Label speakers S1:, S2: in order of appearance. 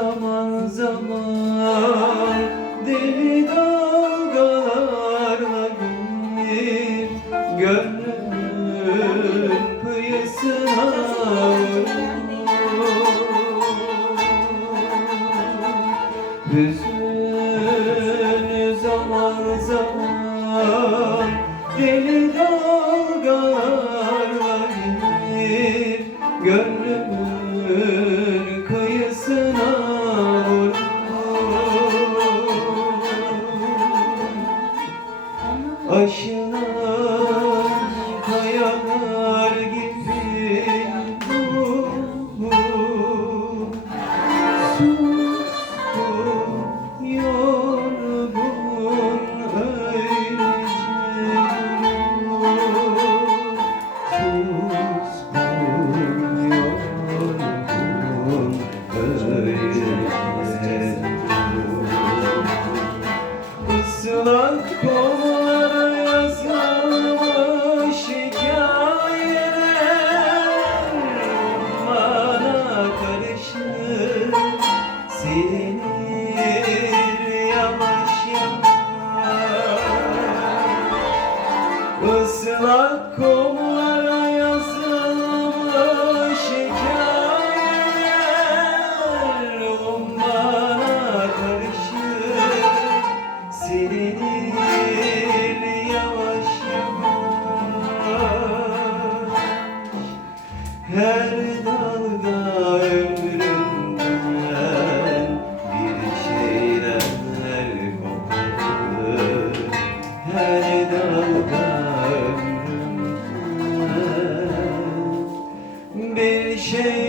S1: zaman zaman deli dalgalarla gelir gönlümün kıyısına Hüzünü zaman zaman deli dalgalarla gelir gönlümün Aşına dayanar gittin ruhum Suskun yorgun öylece durur como şey